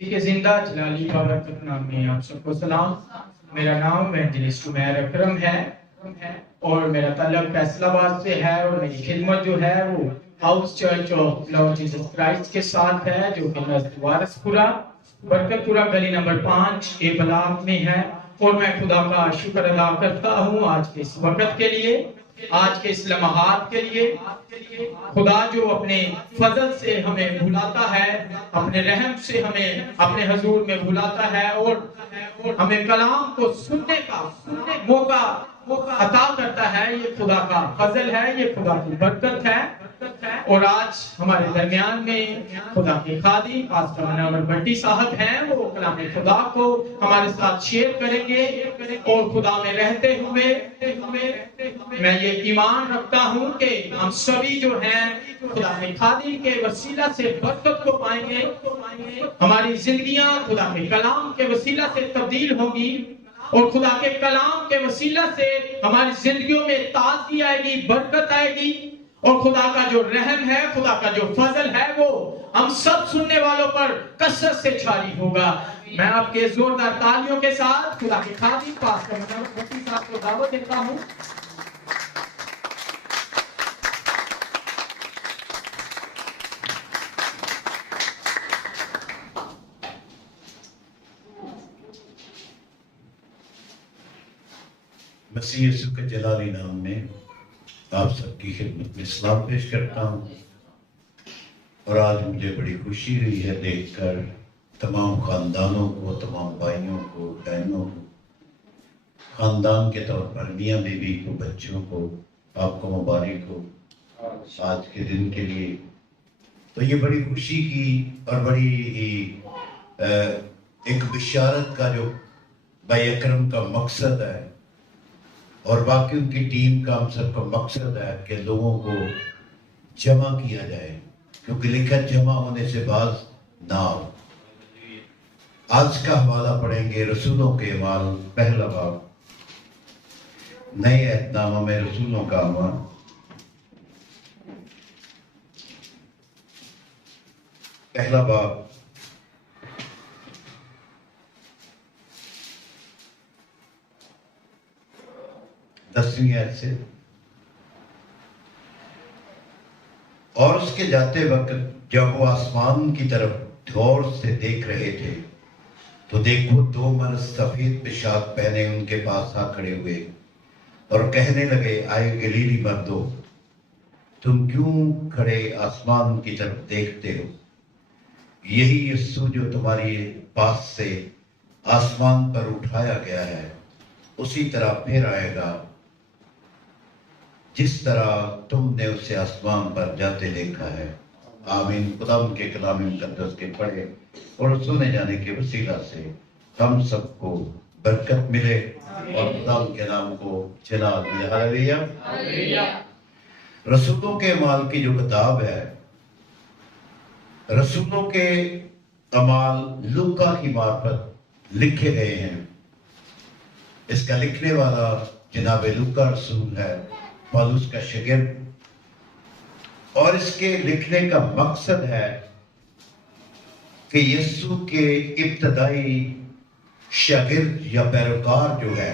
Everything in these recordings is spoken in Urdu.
مسیح کے زندہ جلالی بابرکت نام میں آپ سب کو سلام۔ میرا نام ایونجلسٹ عمیر اکرم ہے اور میرا تعلق فیصل آباد سے ہے اور میری خدمت جو ہے وہ house church of lord Jesus Christ کے ساتھ ہے، جو کہ نزد وارث پورہ برکت پورہ گلی نمبر 5 اے بلاک میں ہے۔ اور میں خدا کا شکر ادا کرتا ہوں آج کے اس وقت کے لیے، آج کے اس لمحات کے لیے۔ خدا جو اپنے فضل سے ہمیں بھلاتا ہے، اپنے رحم سے ہمیں اپنے حضور میں بھلاتا ہے اور ہمیں کلام کو سننے کا موقع عطا کرتا ہے، یہ خدا کا فضل ہے، یہ خدا کی برکت ہے۔ اور آج ہمارے درمیان میں خدا کے خادم پاسٹر منور بھٹی صاحب ہیں، وہ کلام خدا کو ہمارے ساتھ شیئر کریں گے۔ اور خدا میں رہتے ہوئے میں یہ ایمان رکھتا ہوں کہ ہم سبھی جو ہیں خدا کے خادم کے وسیلہ سے برکت کو پائیں گے، ہماری زندگیاں خدا کے کلام کے وسیلہ سے تبدیل ہوں گی اور خدا کے کلام کے وسیلہ سے ہماری زندگیوں میں تازگی آئے گی، برکت آئے گی، اور خدا کا جو رحم ہے، خدا کا جو فضل ہے، وہ ہم سب سننے والوں پر کثرت سے جاری ہوگا۔ میں آپ کے زوردار تالیوں کے ساتھ خدا کے خادم پاسٹر منور بھٹی صاحب کو دعوت دیتا ہوں۔ مسیح یسوع کے جلالی نام میں آپ سب کی خدمت میں سلام پیش کرتا ہوں۔ اور آج مجھے بڑی خوشی ہوئی ہے دیکھ کر تمام خاندانوں کو، تمام بھائیوں کو، بہنوں کو، خاندان کے طور پر میاں بیوی کو، بچوں کو، آپ کو مبارک ہو آج کے دن کے لیے۔ تو یہ بڑی خوشی کی اور بڑی ایک بشارت کا جو بھائی اکرم کا مقصد ہے، اور باقی ان کی ٹیم کا ہم سب کا مقصد ہے کہ لوگوں کو جمع کیا جائے، کیونکہ لکھا جمع ہونے سے باز نہ آؤ۔ آج کا حوالہ پڑھیں گے رسولوں کے اعمال پہلا باب، نئے عہد نامہ میں رسولوں کا اعمال پہلا باب 10ویں آیت سے۔ اور اس کے جاتے وقت جب وہ آسمان کی طرف غور سے دیکھ رہے تھے تو دیکھو 2 مرد سفید پوشاک پہنے ان کے پاس آ کھڑے ہوئے اور کہنے لگے، آئے گلیلی مردو، تم کیوں کھڑے آسمان کی طرف دیکھتے ہو؟ یہی یسوع جو تمہاری پاس سے آسمان پر اٹھایا گیا ہے، اسی طرح پھر آئے گا جس طرح تم نے اسے آسمان پر جاتے دیکھا ہے۔ آمین۔ خدا ان کے کلام مقدس کے پڑھے اور سنے جانے کے وسیلہ سے ہم سب کو برکت ملے اور خدا ان کے نام کو جلال ملے۔ ہلیلویہ۔ رسولوں کے اعمال کی جو کتاب ہے، رسولوں کے اعمال لوکا کی معرفت لکھے گئے ہیں۔ اس کا لکھنے والا جناب لوکا رسول ہے، پالوس کا شاگرد، اور اس کے لکھنے کا مقصد ہے کہ یسوع کے ابتدائی شاگرد یا پیروکار جو ہے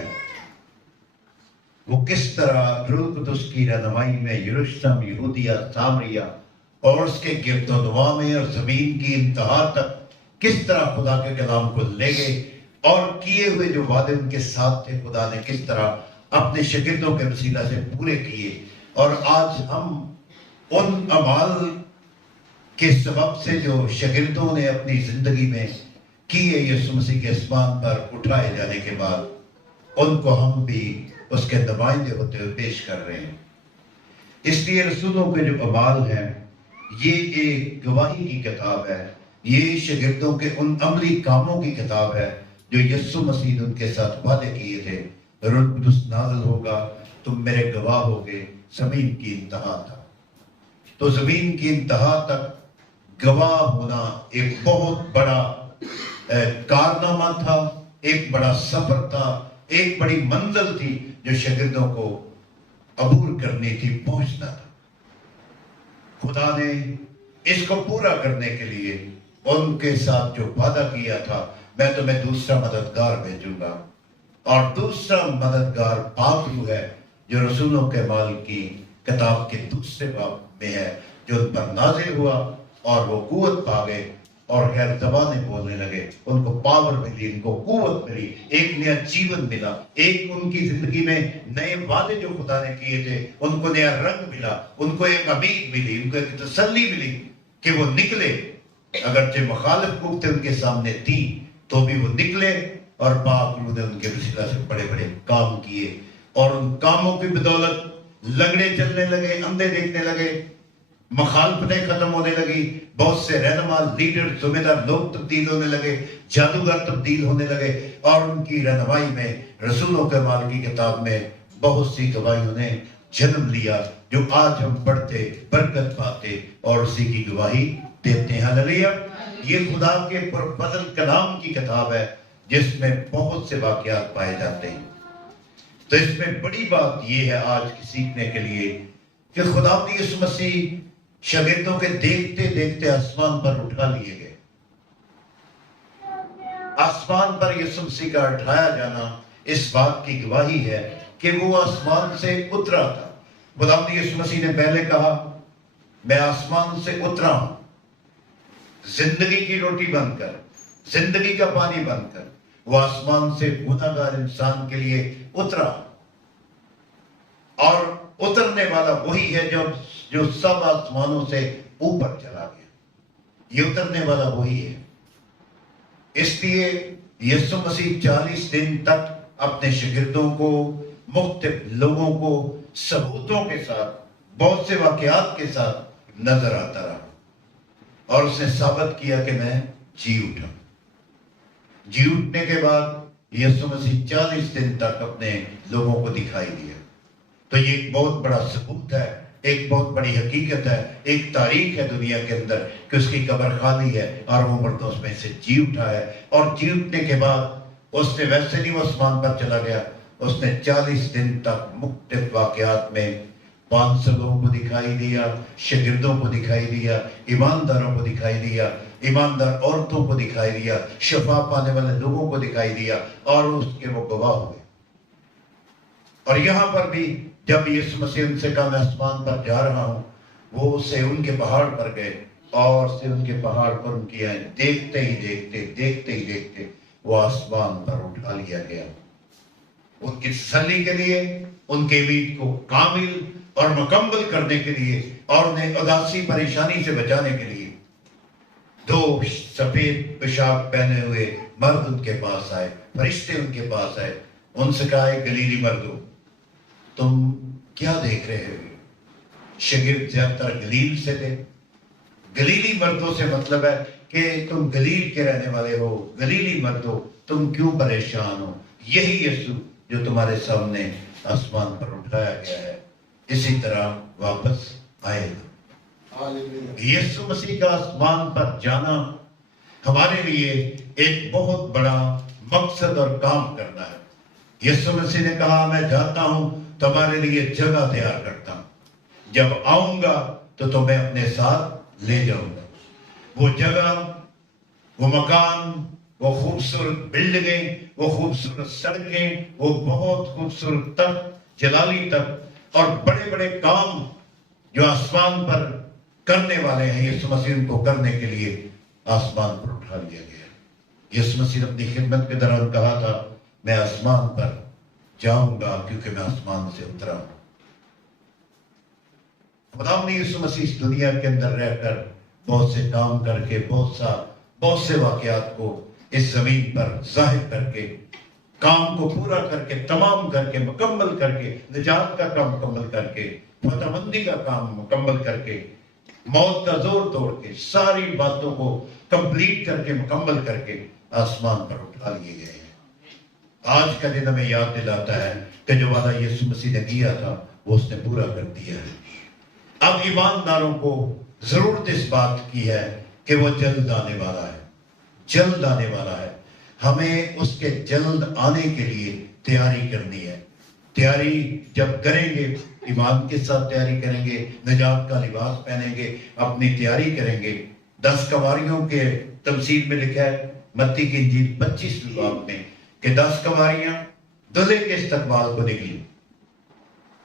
وہ کس طرح روح قدس کی رہنمائی میں یروشلم، یہودیہ، سامریہ اور اس کے گرد و نواح میں اور زمین کی انتہا تک کس طرح خدا کے کلام کو لے گئے، اور کیے ہوئے جو وعدے ان کے ساتھ تھے خدا نے کس طرح اپنے شاگردوں کے وسیلہ سے پورے کیے۔ اور آج ہم ان اعمال کے سبب سے جو شاگردوں نے اپنی زندگی میں کیے یسوع مسیح کے آسمان پر اٹھائے جانے کے بعد، ان کو ہم بھی اس کے نمائندے ہوتے ہوئے پیش کر رہے ہیں۔ اس لیے رسولوں کے جو اعمال ہیں یہ ایک گواہی کی کتاب ہے، یہ شاگردوں کے ان عملی کاموں کی کتاب ہے جو یسوع مسیح نے ان کے ساتھ وعدے کیے تھے۔ روح قدس نازل ہوگا، تم میرے گواہ ہوگے زمین کی انتہا تک۔ تو زمین کی انتہا تک گواہ ہونا ایک بہت بڑا کارنامہ تھا، ایک بڑا سفر تھا، ایک بڑی منزل تھی جو شاگردوں کو عبور کرنی تھی، پہنچنا تھا۔ خدا نے اس کو پورا کرنے کے لیے ان کے ساتھ جو وعدہ کیا تھا میں تمہیں دوسرا مددگار بھیجوں گا، اور دوسرا مددگار پاک روح ہے جو رسولوں کے اعمال کی کتاب کے دوسرے باب میں ہے، جو ان پر نازل ہوا اور وہ قوت پا گئے اور غیر زبانیں بولنے لگے، ان کو پاور ملی، ان کو قوت ملی، ایک نیا جیون ملا، ایک ان کی زندگی میں نئے وعدے جو خدا نے کیے تھے ان کو نیا رنگ ملا، ان کو ایک امید ملی، ان کو ایک تسلی ملی کہ وہ نکلے، اگرچہ مخالف قوتیں ان کے سامنے تھی تو بھی وہ نکلے، اور پاک روح نے ان کے وسیلہ سے بڑے بڑے کام کیے، اور ان کاموں کی بدولت لنگڑے چلنے لگے، اندھے دیکھنے لگے، مخالفتیں ختم ہونے لگی، بہت سے رہنما، لیڈر، ذمہ دار لوگ تبدیل ہونے لگے، جادوگر تبدیل ہونے لگے، اور ان کی رہنمائی میں رسولوں کے اعمال کی کتاب میں بہت سی گواہیوں نے جنم لیا جو آج ہم پڑھتے، برکت پاتے اور اسی کی گواہی دیتے ہیں۔ ہاللیلویا! یہ خدا کے پرفضل کلام کی کتاب ہے جس میں بہت سے واقعات پائے جاتے ہیں۔ تو اس میں بڑی بات یہ ہے آج کی سیکھنے کے لیے کہ خدا یسوع مسیح شاگردوں کے دیکھتے دیکھتے آسمان پر اٹھا لیے گئے۔ آسمان پر یسوع مسیح کا اٹھایا جانا اس بات کی گواہی ہے کہ وہ آسمان سے اترا تھا۔ خدا یسوع مسیح نے پہلے کہا میں آسمان سے اترا ہوں، زندگی کی روٹی بن کر، زندگی کا پانی بن کر وہ آسمان سے گنہگار انسان کے لیے اترا، اور اترنے والا وہی ہے جو سب آسمانوں سے اوپر چلا گیا۔ یہ اترنے والا وہی ہے۔ اس لیے یسوع مسیح 40 دن تک اپنے شاگردوں کو، مختلف لوگوں کو ثبوتوں کے ساتھ، بہت سے واقعات کے ساتھ نظر آتا رہا، اور اس نے ثابت کیا کہ میں جی اٹھا۔ جی اٹھنے کے بعد یسوع مسیح 40 دن تک اپنے لوگوں کو دکھائی دیا۔ تو یہ ایک بہت بڑا ثبوت ہے، ایک بہت بڑی حقیقت ہے، ایک تاریخ ہے دنیا کے اندر کہ اس کی قبر خالی ہے اور وہ مردوں میں سے جی اٹھا ہے۔ اور جی اٹھنے کے بعد اس نے ویسے نہیں وہ آسمان پر چلا گیا، اس نے 40 دن تک مختلف واقعات میں 500 لوگوں کو دکھائی دیا، شاگردوں کو دکھائی دیا، ایمانداروں کو دکھائی دیا، ایماندار عورتوں کو دکھائی دیا، شفا پانے والے لوگوں کو دکھائی دیا، اور اس کے وہ گواہ ہوئے۔ اور یہاں پر بھی جب یسوع مسیح ان سے کہا میں آسمان پر جا رہا ہوں، وہ سے ان کے پہاڑ پر گئے، اور سے ان کے پہاڑ پر ان کی آئیں دیکھتے ہی دیکھتے وہ آسمان پر اٹھا لیا گیا، ان کی تسلی کے لیے، ان کے امید کو کامل اور مکمل کرنے کے لیے، اور انہیں اداسی پریشانی سے بچانے کے لیے 2 سفید پوشاک پہنے ہوئے مرد ان کے پاس آئے، فرشتے ان کے پاس آئے، ان سے کہا گلیلی مردوں تم کیا دیکھ رہے ہو؟ شاگرد زیادہ تر گلیل سے تھے۔ گلیلی مردوں سے مطلب ہے کہ تم گلیل کے رہنے والے ہو، گلیلی مردوں تم کیوں پریشان ہو؟ یہی یسوع جو تمہارے سامنے آسمان پر اٹھایا گیا ہے اسی طرح واپس آئے گا۔ یسوع مسیح کا آسمان پر جانا ہمارے لیے ایک بہت بڑا مقصد اور کام کرنا ہے۔ یسوع مسیح نے کہا میں جاتا ہوں تمہارے لیے جگہ تیار کرتا ہوں، جب آؤں گا تو تمہیں اپنے ساتھ لے جاؤں گا۔ وہ جگہ، وہ مکان، وہ خوبصورت بلڈنگیں، وہ خوبصورت سڑکیں، وہ بہت خوبصورت تخت، جلالی تخت اور بڑے بڑے کام جو آسمان پر کرنے والے ہیں، یسوع مسیح ان کو کرنے کے لیے آسمان پر اٹھا لیا گیا۔ یسوع مسیح اپنی خدمت کے دوران کہا تھا میں آسمان پر جاؤں گا کیونکہ میں آسمان سے اترا ہوں۔ خدا نے یسوع مسیح اس دنیا کے اندر رہ کر بہت سے کام کر کے، بہت سے واقعات کو اس زمین پر ظاہر کر کے، کام کو پورا کر کے، تمام کر کے، مکمل کر کے، نجات کا کام مکمل کر کے، فتح مندی کا کام مکمل کر کے، موت کا زور توڑ کے، ساری باتوں کو کمپلیٹ کر کے، مکمل کر کے آسمان پر اٹھا لیے گئے ہیں۔ آج کا دن ہمیں یاد دلاتا ہے کہ جو وعدہ یسوع مسیح نے کیا تھا وہ اس نے پورا کر دیا ہے۔ اب ایمانداروں کو ضرورت اس بات کی ہے کہ وہ جلد آنے والا ہے، جلد آنے والا ہے۔ ہمیں اس کے جلد آنے کے لیے تیاری کرنی ہے۔ تیاری جب کریں گے، ایمان کے ساتھ تیاری کریں گے، نجات کا لباس پہنیں گے، اپنی تیاری کریں گے، 10 کنواریوں کے تمثیل میں لکھا ہے متی کی انجیل 25 باب میں کہ 10 کنواریاں دلہے کے استقبال کو نکلی،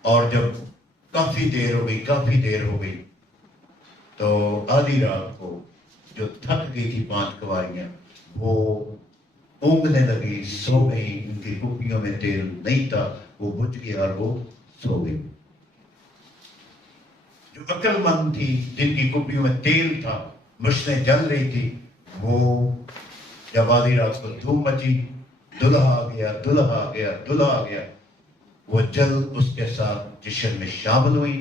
اور جب کافی دیر ہو گئی تو آدھی رات کو جو تھک گئی تھی 5 کنواریاں وہ اونگنے لگی، سو گئی، ان کی کپیوں میں تیل نہیں تھا، وہ بجھ گیا اور وہ سو گئی۔ جو عقل مند تھی، جن کی کپیوں میں تیل تھا، مشنیں جل رہی تھی، وہ جب آدھی رات کو دھوم مچی، دلہا آ گیا، وہ جلد اس کے ساتھ جشن میں شامل ہوئی،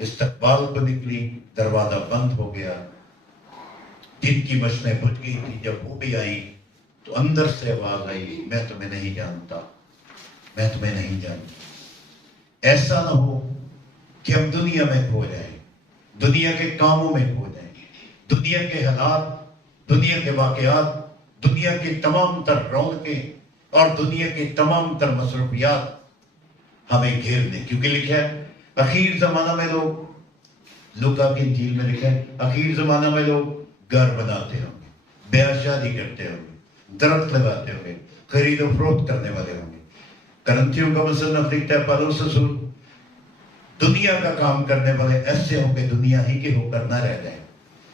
استقبال کو نکلی، دروازہ بند ہو گیا۔ جن کی مشنیں بجھ گئی تھی جب وہ بھی آئی تو اندر سے آواز آئی، میں تمہیں نہیں جانتا۔ ایسا نہ ہو کہ ہم دنیا میں کھو جائیں، دنیا کے کاموں میں کھو جائیں، دنیا کے حالات، دنیا کے واقعات، دنیا کی تمام تر رونقیں اور دنیا کی تمام تر مصروفیات ہمیں گھیر دیں، کیونکہ لکھا ہے اخیر زمانہ میں لوگ، لوکا کی انجیل میں لکھا ہے اخیر زمانہ میں لوگ گھر بناتے ہوں گے، بیاہ شادی کرتے ہوں گے، درخت لگاتے ہوں گے، خرید و فروخت کرنے والے ہوں گے۔ کرنتھیوں کا مصنف لکھتا ہے پالوس رسول، دنیا کا کام کرنے والے ایسے ہوں کہ دنیا ہی کے ہو کر نہ رہ جائیں،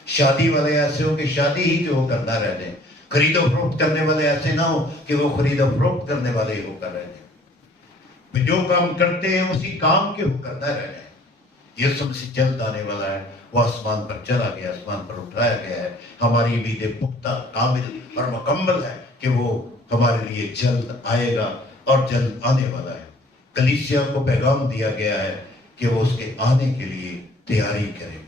شادی والے ایسے ہوں کہ شادی ہی کے ہو کر نہ رہ جائیں، خرید و فروخت کرنے والے ایسے نہ ہو کہ وہ خرید و فروخت کرنے والے ہی ہو کر رہ جائیں، جو کام کرتے ہیں اسی کام کے ہو کر نہ رہ جائیں۔ یسوع مسیح جلد آنے والا ہے، وہ آسمان پر چلا گیا، آسمان پر اٹھایا گیا ہے، ہماری امید پختہ، کامل اور مکمل ہے کہ وہ ہمارے لیے جلد آئے گا اور جلد آنے والا ہے۔ کلیسیا کو پیغام دیا گیا ہے کہ وہ اس کے آنے کے لیے تیاری کریں،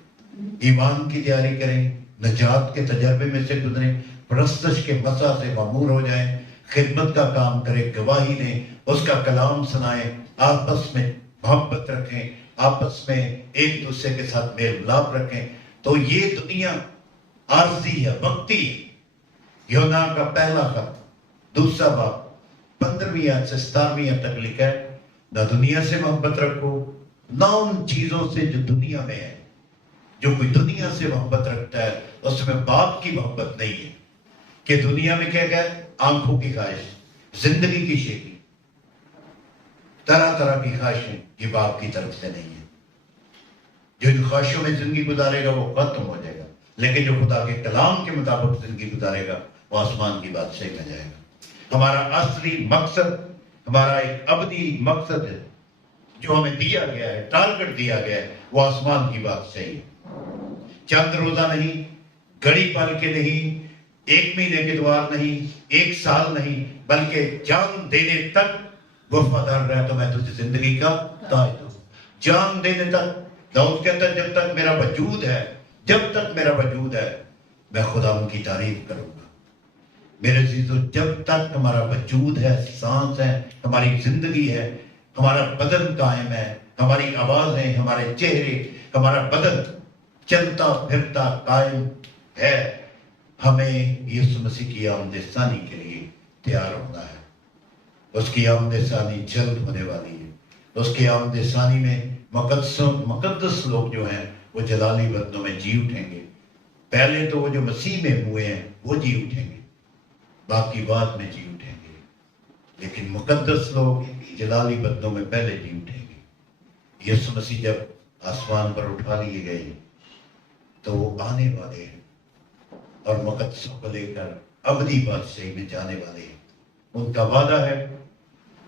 ایمان کی تیاری کریں، نجات کے تجربے میں سے گزریں، پرستش کے مسا سے معمور ہو جائیں، خدمت کا کام کریں، گواہی دیں، اس کا کلام سنائیں، آپس میں محبت رکھیں، آپس میں ایک دوسرے کے ساتھ میل ملاپ رکھیں۔ تو یہ دنیا عارضی ہے، وقتی ہے۔ یونا کا پہلا خط 2 باب 15ویں آیت سے 17ویں آیت تک لکھا ہے، نہ دنیا سے محبت رکھو، نہ ان چیزوں سے جو دنیا میں ہے۔ جو کوئی دنیا سے محبت رکھتا ہے اس میں باپ کی محبت نہیں ہے، کہ دنیا میں کیا گیا؟ آنکھوں کی خواہش، زندگی کی شیخی، طرح طرح کی خواہشیں، یہ باپ کی طرف سے نہیں ہے۔ جو ان خواہشوں میں زندگی گزارے گا وہ ختم ہو جائے گا، لیکن جو خدا کے کلام کے مطابق زندگی گزارے گا وہ آسمان کی بادشاہی میں جائے گا۔ ہمارا اصلی مقصد، ہمارا ایک ابدی مقصد ہے جو ہمیں دیا گیا ہے، ٹارگٹ دیا گیا ہے، وہ آسمان کی بادشاہی ہے۔ چند روزہ نہیں، گھڑی پل کے نہیں، 1 مہینے کے دوار نہیں، 1 سال نہیں، بلکہ جان دینے تک وفادار رہ تو میں تجھے زندگی کا تاج دوں۔ جان دینے تک داؤد کہتا ہے جب تک میرا وجود ہے، جب تک میرا وجود ہے میں خدا ان کی تعریف کروں گا۔ میرے عزیزو، جب تک ہمارا وجود ہے، سانس ہے، ہماری زندگی ہے، ہمارا بدن قائم ہے، ہماری آوازیں، ہمارے چہرے، ہمارا بدن چلتا پھرتا قائم ہے، ہمیں یسوع مسیح کی آمد ثانی کے لیے تیار ہونا ہے۔ اس کی آمد ثانی جلد ہونے والی ہے۔ اس کی آمد ثانی میں مقدس لوگ جو ہیں وہ جلالی بدنوں میں جی اٹھیں گے۔ پہلے تو وہ جو مسیح میں ہوئے ہیں وہ جی اٹھیں گے، باقی بعد میں جی اٹھیں گے، لیکن مقدس لوگ جلالی بدنوں میں پہلے جی اٹھیں گے۔ یسوع مسیح جب آسمان پر اٹھا لیے گئے تو وہ آنے والے ہیں اور مقدسوں کو لے کر ابدی بادشاہی میں جانے والے ہیں۔ ان کا وعدہ ہے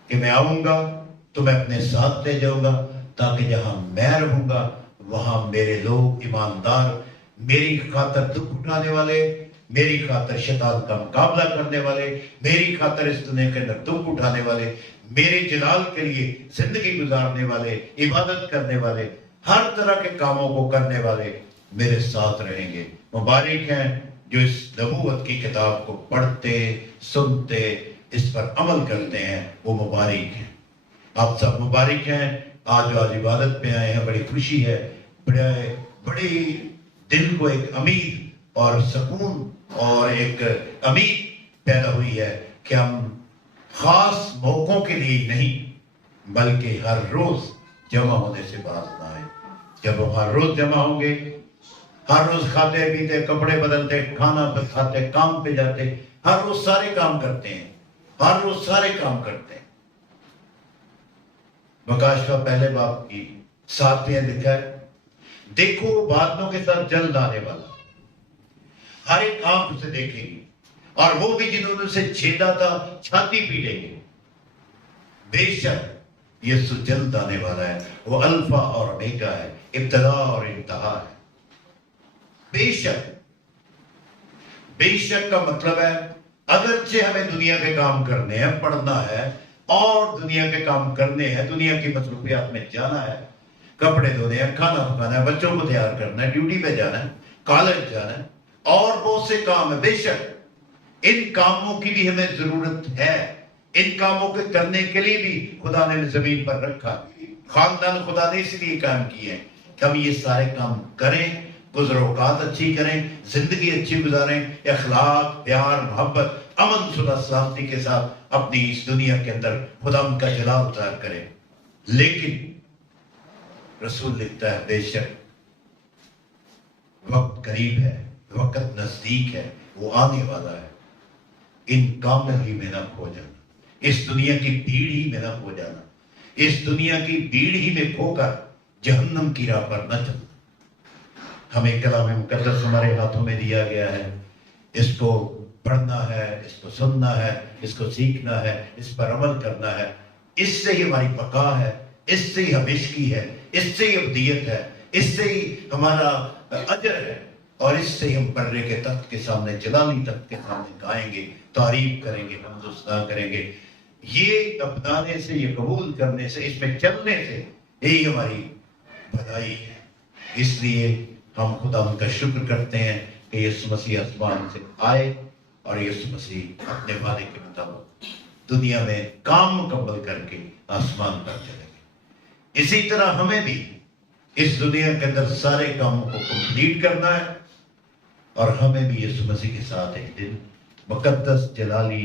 کہ میں آؤں گا تو میں اپنے ساتھ لے جاؤں گا، تاکہ جہاں میں رہوں گا وہاں میرے لوگ ایماندار، میری خاطر دکھ اٹھانے والے، میری خاطر شیطان کا مقابلہ کرنے والے، میری خاطر اس دنیا کے اندر دکھ اٹھانے والے، میرے جلال کے لیے زندگی گزارنے والے، عبادت کرنے والے، ہر طرح کے کاموں کو کرنے والے میرے ساتھ رہیں گے۔ مبارک ہیں جو اس نبوت کی کتاب کو پڑھتے، سنتے، اس پر عمل کرتے ہیں، وہ مبارک ہیں۔ آپ سب مبارک ہیں۔ آج عبادت پہ آئے ہیں، بڑی خوشی ہے، بڑی دل کو ایک امید اور سکون اور ایک امید پیدا ہوئی ہے کہ ہم خاص موقعوں کے لیے نہیں بلکہ ہر روز جمع ہونے سے باز نہ آئے۔ جب ہم ہر روز جمع ہوں گے ہر روز کھاتے پیتے کپڑے بدلتے کھانا کھاتے کام پہ جاتے ہر روز سارے کام کرتے ہیں ہر روز سارے کام کرتے ہیں مکاشفہ پہلے باب کی 7 میں لکھا ہے دیکھو بادلوں کے ساتھ جلد آنے والا ہر ایک آنکھ اسے دیکھے گی اور وہ بھی جنہوں نے اسے چھیدا تھا چھاتی پیٹیں گے بے شک یسوع جلد آنے والا ہے وہ الفا اور اومیگا ہے ابتدا اور انتہا ہے بے شک کا مطلب ہے اگرچہ ہمیں دنیا کے کام کرنے ہیں پڑھنا ہے اور دنیا کے کام کرنے ہیں دنیا کی مصروفیات میں جانا ہے کپڑے دھونے ہیں کھانا پکانا ہے بچوں کو تیار کرنا ہے ڈیوٹی پہ جانا ہے کالج جانا ہے اور بہت سے کام ہے بے شک ان کاموں کی بھی ہمیں ضرورت ہے ان کاموں کے کرنے کے لیے بھی خدا نے زمین پر رکھا خاندان خدا نے اس لیے کام کیے ہیں کہ ہم یہ سارے کام کریں گزر اوقات اچھی کریں زندگی اچھی گزاریں اخلاق پیار محبت امن صلح سلامتی کے ساتھ اپنی اس دنیا کے اندر خدا ان کا جلال ظاہر کریں لیکن رسول لکھتا ہے بے شک وقت قریب ہے وقت نزدیک ہے وہ آنے والا ہے ان کاموں ہی میں نہ کھو جانا اس دنیا کی بھیڑ ہی میں نہ کھو جانا اس دنیا کی بھیڑ ہی میں کھو کر جہنم کی راہ پر نہ چلنا ہمیں کلام مقدس ہمارے ہاتھوں میں دیا گیا ہے اس کو پڑھنا ہے اس کو سننا ہے اس کو سیکھنا ہے اس پر عمل کرنا ہے اس سے ہی ہماری بقا ہے اس سے ہی ہمیشگی ہے اس سے ہی ابدیت ہے اس سے ہی ہمارا اجر ہے اور اس سے ہی ہم برے کے تخت کے سامنے جلالی تخت کے سامنے گائیں گے تعریف کریں گے حمد و ثنا کریں گے یہ اپنانے سے یہ قبول کرنے سے اس میں چلنے سے یہی ہماری بھلائی ہے اس لیے ہم خدا ان کا شکر کرتے ہیں کہ یسوع مسیح آسمان سے آئے اور یسوع مسیح اپنے وعدے کے مطابق دنیا میں کام مکمل کر کے آسمان پر چلے گئے اسی طرح ہمیں بھی اس دنیا کے اندر سارے کاموں کو کمپلیٹ کرنا ہے اور ہمیں بھی یسوع مسیح کے ساتھ ایک دن مقدس جلالی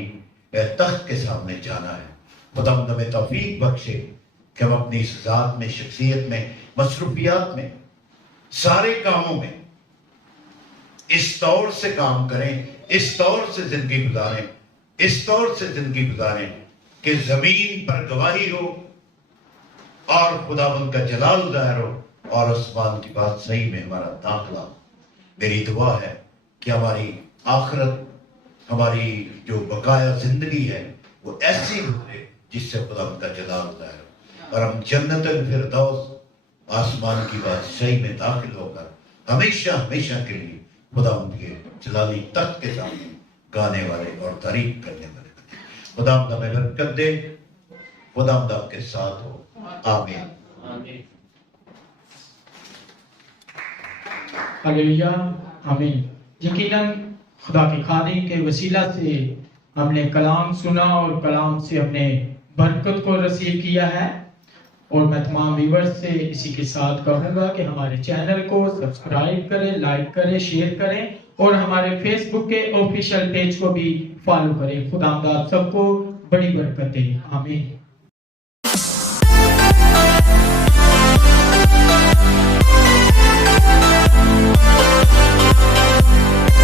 تخت کے سامنے جانا ہے خدا ہمیں توفیق بخشے کہ ہم اپنی اس ذات میں شخصیت میں مصروفیات میں سارے کاموں میں اس طور سے کام کریں اس طور سے زندگی گزاریں اس طور سے زندگی گزاریں کہ زمین پر گواہی ہو اور خداوند کا جلال ظاہر ہو اور آسمان کی بات صحیح میں ہمارا داخلہ ہو میری دعا ہے کہ ہماری آخرت ہماری جو بقایا زندگی ہے وہ ایسی گزرے جس سے خداوند کا جلال ظاہر ہو اور ہم جنت الفردوس آسمان کی بات صحیح میں داخل ہو کر ہمیشہ ہمیشہ کے لیے خداوند کے جلالی تخت کے سامنے گانے والے اور تعریف کرنے والے بنے خداوند ہمیں برکت دے خداوند آپ کے ساتھ ہو آمین ہلیلویا آمین یقیناً خدا کے خادم کے وسیلہ سے ہم نے کلام سنا اور کلام سے ہم نے برکت کو رسیو کیا ہے اور میں تمام ویورز سے اسی کے ساتھ کہوں گا کہ ہمارے چینل کو سبسکرائب کریں لائک کریں شیئر کریں اور ہمارے فیس بک کے آفیشیل پیج کو بھی فالو کریں خدا آپ سب کو بڑی برکت دے آمین